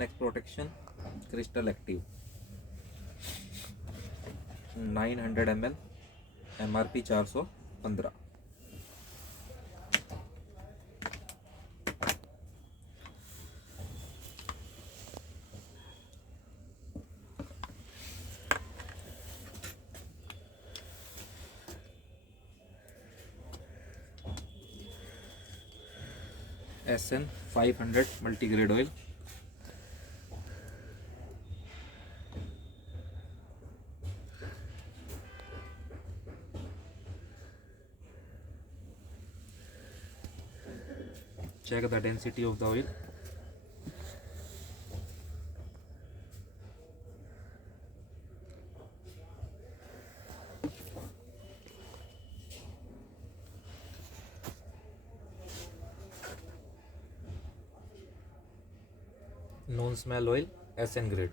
X protection crystal active 900 ml MRP 415 SN 500 multigrade oil check the density of the oil non smell oil SN grade